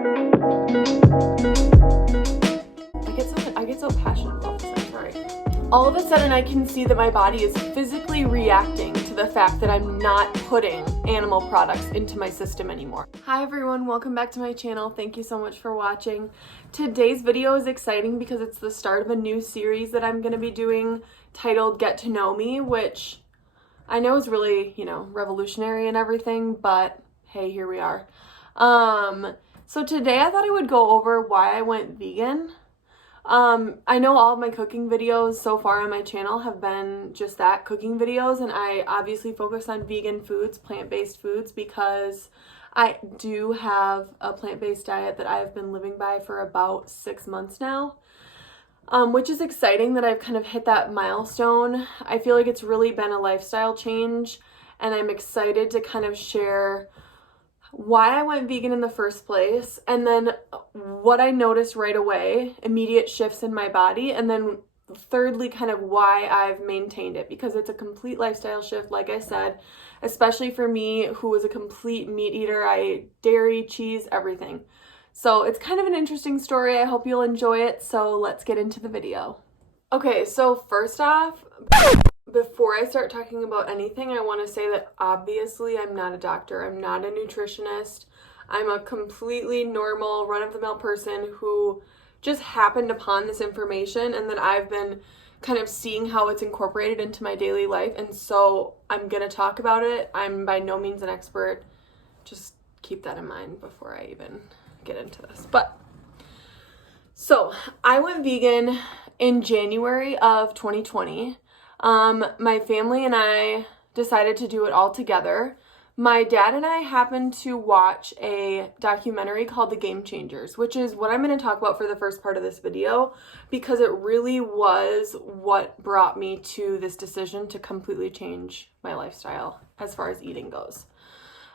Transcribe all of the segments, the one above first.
I get so passionate about this, I'm sorry. All of a sudden I can see that my body is physically reacting to the fact that I'm not putting animal products into my system anymore. Hi everyone, welcome back to my channel. Thank you so much for watching. Today's video is exciting because it's the start of a new series that I'm going to be doing titled Get to Know Me, which I know is really, revolutionary and everything, but hey, here we are. So today I thought I would go over why I went vegan. I know all of my cooking videos so far on my channel have been just that, cooking videos, and I obviously focus on vegan foods, plant-based foods, because I do have a plant-based diet that I've been living by for about 6 months now, which is exciting that I've kind of hit that milestone. I feel like it's really been a lifestyle change, and I'm excited to kind of share why I went vegan in the first place, and then what I noticed right away, immediate shifts in my body, and then thirdly, kind of why I've maintained it, because it's a complete lifestyle shift, like I said, especially for me, who was a complete meat eater. I ate dairy, cheese, everything. So it's kind of an interesting story. I hope you'll enjoy it, so let's get into the video. Okay, so first off, before I start talking about anything, I want to say that obviously I'm not a doctor. I'm not a nutritionist. I'm a completely normal, run-of-the-mill person who just happened upon this information, and then I've been kind of seeing how it's incorporated into my daily life, and so I'm going to talk about it. I'm by no means an expert. Just keep that in mind before I even get into this. So I went vegan in January of 2020. My family and I decided to do it all together. My dad and I happened to watch a documentary called The Game Changers, which is what I'm going to talk about for the first part of this video, because it really was what brought me to this decision to completely change my lifestyle as far as eating goes.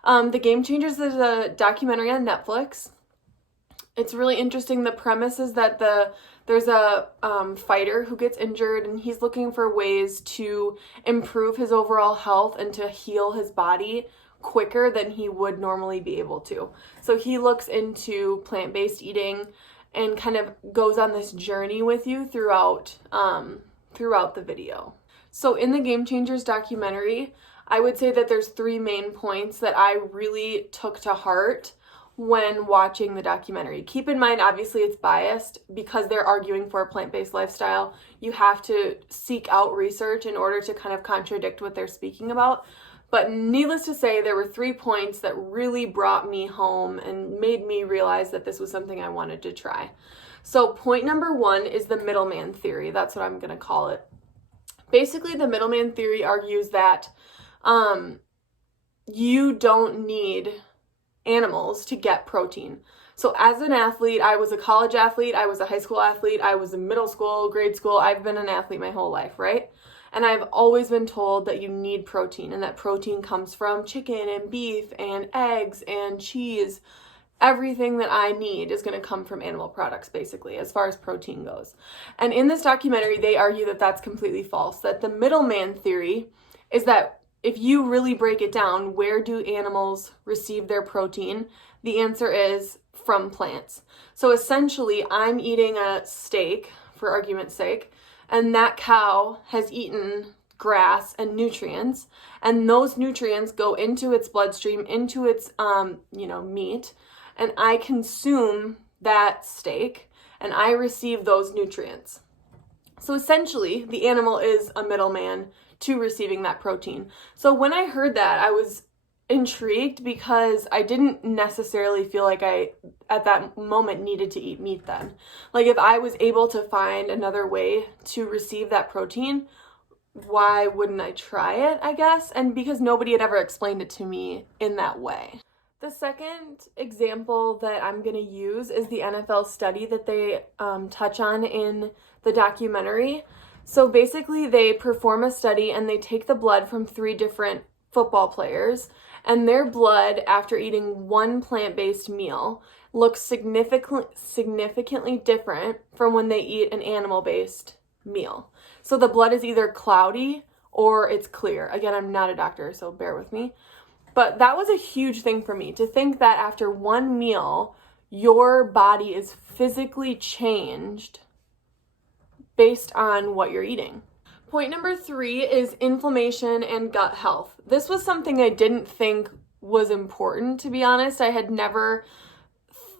The Game Changers is a documentary on Netflix. It's really interesting. The premise is that there's a fighter who gets injured, and he's looking for ways to improve his overall health and to heal his body quicker than he would normally be able to. So he looks into plant-based eating and kind of goes on this journey with you throughout the video. So in the Game Changers documentary, I would say that there's 3 main points that I really took to heart when watching the documentary. Keep in mind, obviously it's biased because they're arguing for a plant-based lifestyle. You have to seek out research in order to kind of contradict what they're speaking about. But needless to say, there were 3 points that really brought me home and made me realize that this was something I wanted to try. So point number 1 is the middleman theory. That's what I'm going to call it. Basically, the middleman theory argues that you don't need animals to get protein. So as an athlete, I was a college athlete, I was a high school athlete, I was in middle school, grade school, I've been an athlete my whole life, right? And I've always been told that you need protein, and that protein comes from chicken and beef and eggs and cheese. Everything that I need is going to come from animal products, basically, as far as protein goes. And in this documentary, they argue that that's completely false, that the middleman theory is that if you really break it down, where do animals receive their protein? The answer is from plants. So essentially, I'm eating a steak, for argument's sake, and that cow has eaten grass and nutrients, and those nutrients go into its bloodstream, into its, meat, and I consume that steak, and I receive those nutrients. So essentially, the animal is a middleman to receiving that protein. So when I heard that, I was intrigued because I didn't necessarily feel like I, at that moment, needed to eat meat then. Like, if I was able to find another way to receive that protein, why wouldn't I try it, I guess? And because nobody had ever explained it to me in that way. The second example that I'm going to use is the NFL study that they touch on in the documentary. So basically, they perform a study and they take the blood from 3 different football players, and their blood after eating one plant-based meal looks significantly different from when they eat an animal-based meal. So the blood is either cloudy or it's clear. Again, I'm not a doctor, so bear with me. But that was a huge thing for me, to think that after one meal, your body is physically changed based on what you're eating. Point number 3 is inflammation and gut health. This was something I didn't think was important, to be honest. I had never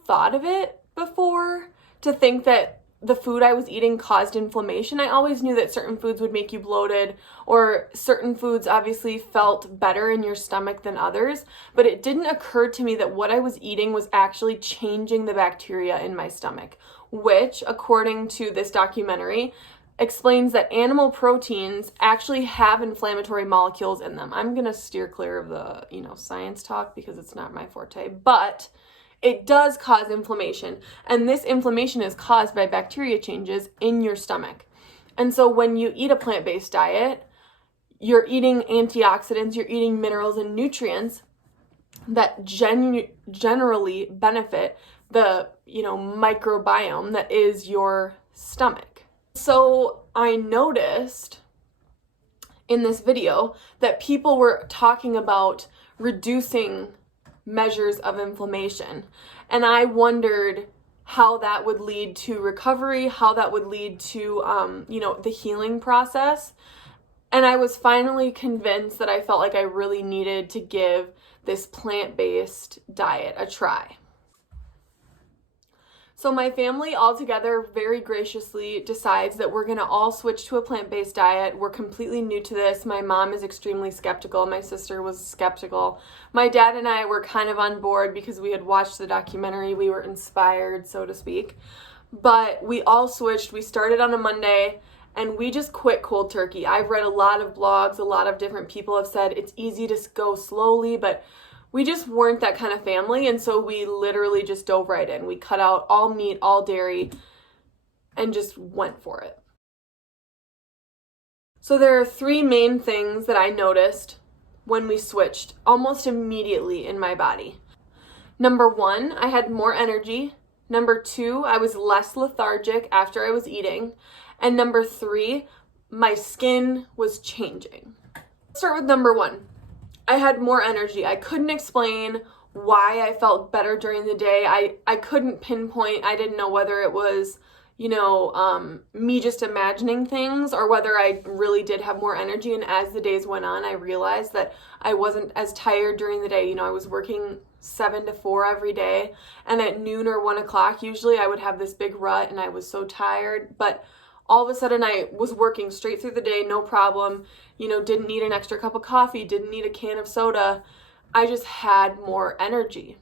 thought of it before, to think that the food I was eating caused inflammation. I always knew that certain foods would make you bloated, or certain foods obviously felt better in your stomach than others, but it didn't occur to me that what I was eating was actually changing the bacteria in my stomach, which, according to this documentary, explains that animal proteins actually have inflammatory molecules in them. I'm going to steer clear of the, science talk because it's not my forte, but it does cause inflammation, and this inflammation is caused by bacteria changes in your stomach. And so when you eat a plant-based diet, you're eating antioxidants, you're eating minerals and nutrients that generally benefit the, microbiome that is your stomach. So I noticed in this video that people were talking about reducing measures of inflammation. And I wondered how that would lead to recovery, how that would lead to, the healing process. And I was finally convinced that I felt like I really needed to give this plant-based diet a try. So my family all together very graciously decides that we're going to all switch to a plant-based diet. We're completely new to this. My mom is extremely skeptical. My sister was skeptical. My dad and I were kind of on board because we had watched the documentary. We were inspired, so to speak. But we all switched. We started on a Monday, and we just quit cold turkey. I've read a lot of blogs. A lot of different people have said it's easy to go slowly, but we just weren't that kind of family, and so we literally just dove right in. We cut out all meat, all dairy, and just went for it. So there are 3 main things that I noticed when we switched almost immediately in my body. Number 1, I had more energy. Number 2, I was less lethargic after I was eating. And number 3, my skin was changing. Let's start with number 1. I had more energy. I couldn't explain why I felt better during the day. I couldn't pinpoint. I didn't know whether it was, me just imagining things or whether I really did have more energy. And as the days went on, I realized that I wasn't as tired during the day. I was working 7 to 4 every day. And at noon or 1 o'clock, usually I would have this big rut and I was so tired. But all of a sudden I was working straight through the day, no problem. Didn't need an extra cup of coffee, didn't need a can of soda. I just had more energy.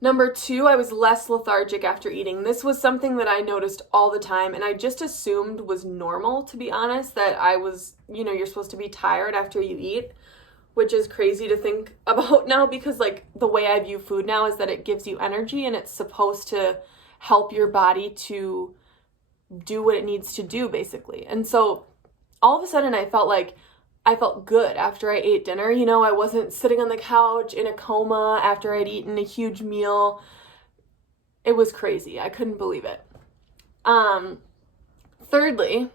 Number 2, I was less lethargic after eating. This was something that I noticed all the time, and I just assumed was normal, to be honest, that I was, you're supposed to be tired after you eat, which is crazy to think about now because, the way I view food now is that it gives you energy and it's supposed to help your body to do what it needs to do, basically. And so all of a sudden I felt good after I ate dinner. I wasn't sitting on the couch in a coma after I'd eaten a huge meal. It was crazy. I couldn't believe it. Thirdly,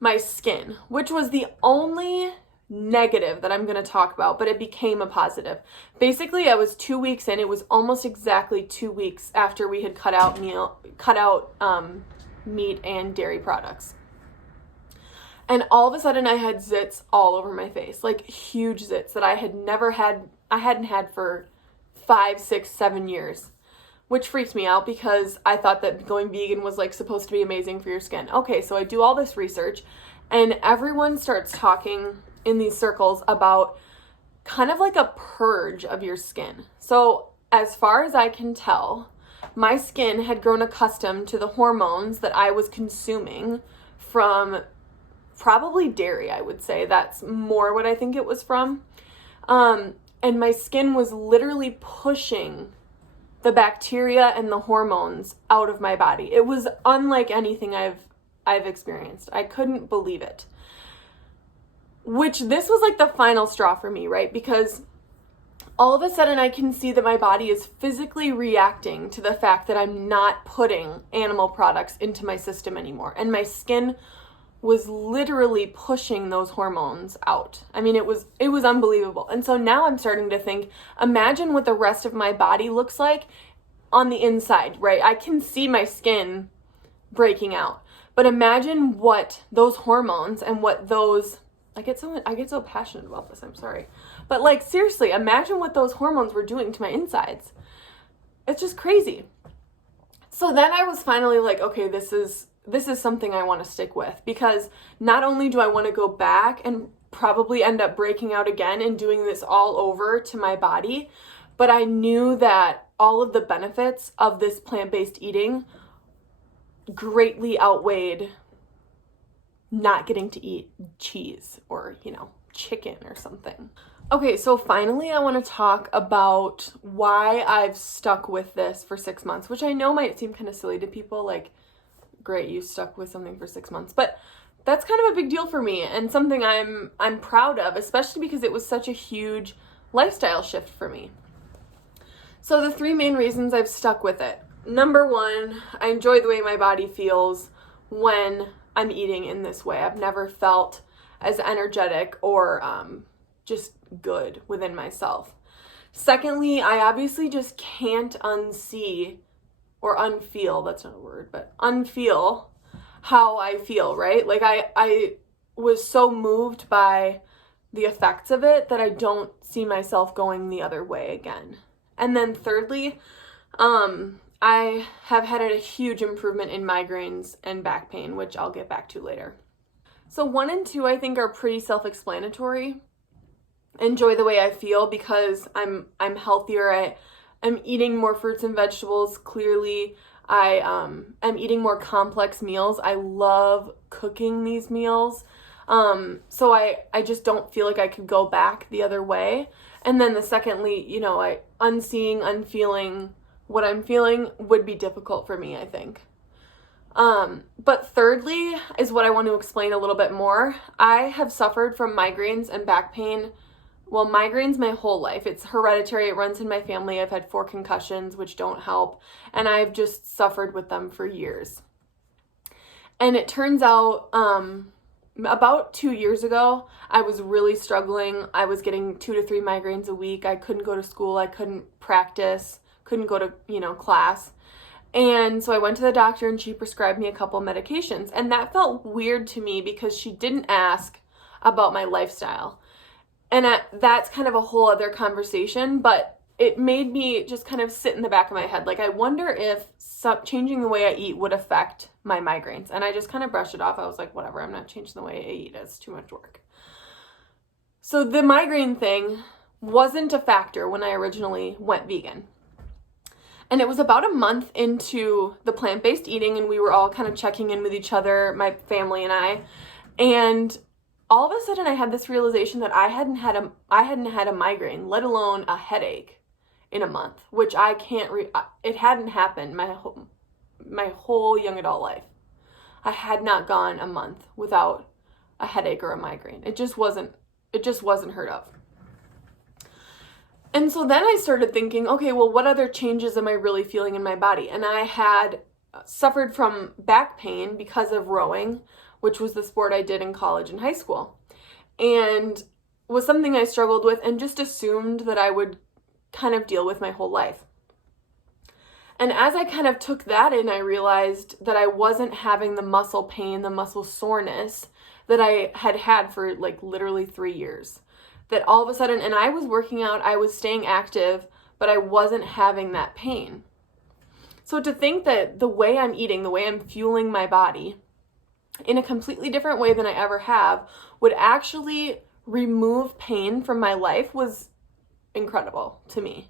my skin, which was the only negative that I'm going to talk about, but it became a positive. Basically, I was 2 weeks in. It was almost exactly 2 weeks after we had cut out meat and dairy products. And all of a sudden I had zits all over my face, huge zits that I hadn't had for 5, 6, 7 years, which freaked me out because I thought that going vegan was supposed to be amazing for your skin. Okay, so I do all this research and everyone starts talking in these circles about kind of a purge of your skin. So as far as I can tell, my skin had grown accustomed to the hormones that I was consuming from probably dairy, I would say. That's more what I think it was from. And my skin was literally pushing the bacteria and the hormones out of my body. It was unlike anything I've experienced. I couldn't believe it. Which this was the final straw for me, right? Because all of a sudden I can see that my body is physically reacting to the fact that I'm not putting animal products into my system anymore. And my skin was literally pushing those hormones out. I mean, it was unbelievable. And so now I'm starting to think, imagine what the rest of my body looks like on the inside, right? I can see my skin breaking out. But imagine what those hormones and what those, I get so passionate about this, I'm sorry. But like, seriously, imagine what those hormones were doing to my insides. It's just crazy. So then I was finally like, okay, this is something I want to stick with, because not only do I want to go back and probably end up breaking out again and doing this all over to my body, but I knew that all of the benefits of this plant-based eating greatly outweighed not getting to eat cheese or, chicken or something. Okay, so finally I want to talk about why I've stuck with this for 6 months, which I know might seem kind of silly to people, like, great, you stuck with something for 6 months, but that's kind of a big deal for me and something I'm proud of, especially because it was such a huge lifestyle shift for me. So the 3 main reasons I've stuck with it. Number 1, I enjoy the way my body feels when I'm eating in this way. I've never felt as energetic or just good within myself. Secondly, I obviously just can't unsee or unfeel, that's not a word, but unfeel how I feel, right? Like I was so moved by the effects of it that I don't see myself going the other way again. And then thirdly, I have had a huge improvement in migraines and back pain, which I'll get back to later. So 1 and 2, I think, are pretty self-explanatory. Enjoy the way I feel because I'm healthier. I'm eating more fruits and vegetables. Clearly, I am eating more complex meals. I love cooking these meals. So I just don't feel like I could go back the other way. And then secondly, unfeeling what I'm feeling would be difficult for me, I think. But thirdly is what I want to explain a little bit more. I have suffered from migraines and back pain. Well, migraines my whole life. It's hereditary. It runs in my family. I've had 4 concussions, which don't help. And I've just suffered with them for years. And it turns out, about 2 years ago, I was really struggling. I was getting 2 to 3 migraines a week. I couldn't go to school. I couldn't practice, couldn't go to, class. And so I went to the doctor and she prescribed me a couple medications. And that felt weird to me because she didn't ask about my lifestyle. And that's kind of a whole other conversation, but it made me just kind of sit in the back of my head. Like, I wonder if changing the way I eat would affect my migraines. And I just kind of brushed it off. I was like, whatever, I'm not changing the way I eat. It's too much work. So the migraine thing wasn't a factor when I originally went vegan. And it was about a month into the plant-based eating, and we were all kind of checking in with each other, my family and I. And all of a sudden I had this realization that I hadn't had a migraine, let alone a headache, in a month, which I can't it hadn't happened my whole young adult life. I had not gone a month without a headache or a migraine. It just wasn't heard of. And so then I started thinking, okay, well, what other changes am I really feeling in my body? And I had suffered from back pain because of rowing, which was the sport I did in college and high school, and was something I struggled with and just assumed that I would kind of deal with my whole life. And as I kind of took that in, I realized that I wasn't having the muscle pain, the muscle soreness that I had had for like literally 3 years. That all of a sudden, and I was working out, I was staying active, but I wasn't having that pain. So to think that the way I'm eating, the way I'm fueling my body in a completely different way than I ever have would actually remove pain from my life was incredible to me.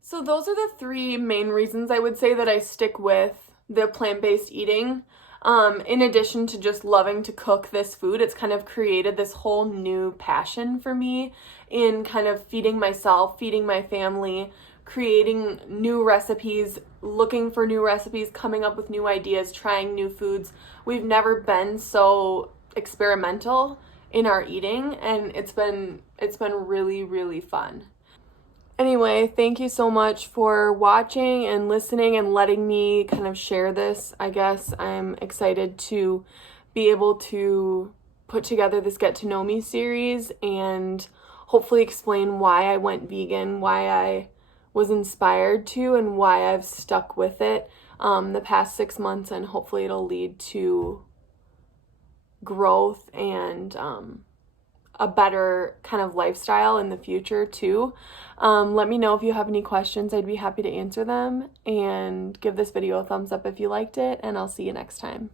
So those are the 3 main reasons I would say that I stick with the plant-based eating. In addition to just loving to cook this food, it's kind of created this whole new passion for me in kind of feeding myself, feeding my family, creating new recipes, looking for new recipes, coming up with new ideas, trying new foods. We've never been so experimental in our eating, and it's been really, really fun. Anyway, thank you so much for watching and listening and letting me kind of share this. I guess I'm excited to be able to put together this Get to Know Me series and hopefully explain why I went vegan, why I was inspired to, and why I've stuck with it the past 6 months, and hopefully it'll lead to growth and a better kind of lifestyle in the future too. Let me know if you have any questions. I'd be happy to answer them, and give this video a thumbs up if you liked it, and I'll see you next time.